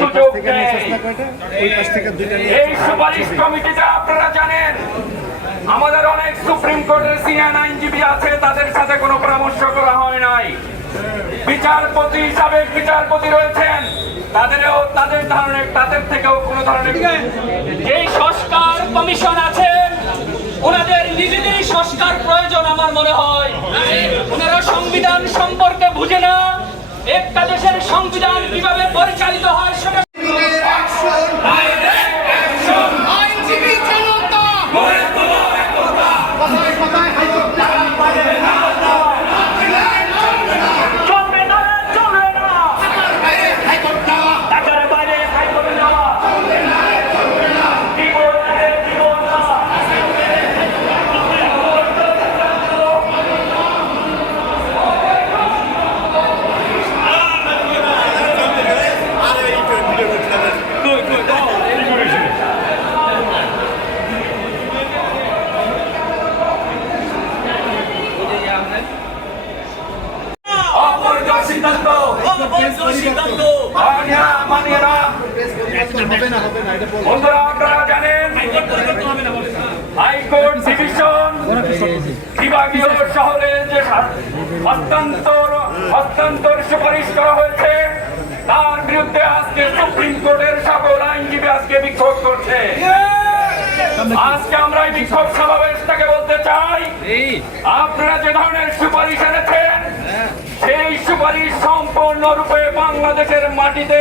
সুযোগ দেয়। এই সুপারিশ কমিটিতে আপনারা জানেন আমাদের অনেক সুপ্রিম কোর্টের সিনিয়র আইনজীবী আছে, তাদের সাথে কোনো পরামর্শ করা হয় নাই। বিচারপতি সাবেক বিচারপতি রয়েছেন, তাদের থেকেও কোনো ধরনের যেই সংস্কার কমিশন আছেন ওনাদের নিজেদেরই সংস্কার প্রয়োজন আমার মনে হয়। ওনারা সংবিধান সম্পর্কে বুঝে না, একটা দেশের সংবিধান কিভাবে পরিচালিত হয় সেটা বন্ধুরা আপনারা জানেন হাইকোর্ট ডিভিশন বিভাগীয় শহরে যে হস্তান্তর সুপারিশ করা হয়েছে তার বিরুদ্ধে আজকে সুপ্রিম কোর্টের সকল আইনজীবী আজকে বিক্ষোভ করছে। আজকে আমরা এই বিক্ষোভ সমাবেশ থেকে বলতে চাই, আপনারা যে ধরনের সুপারিশ এনেছেন সেই সুপারিশ সম্পূর্ণরূপে বাংলাদেশের মাটিতে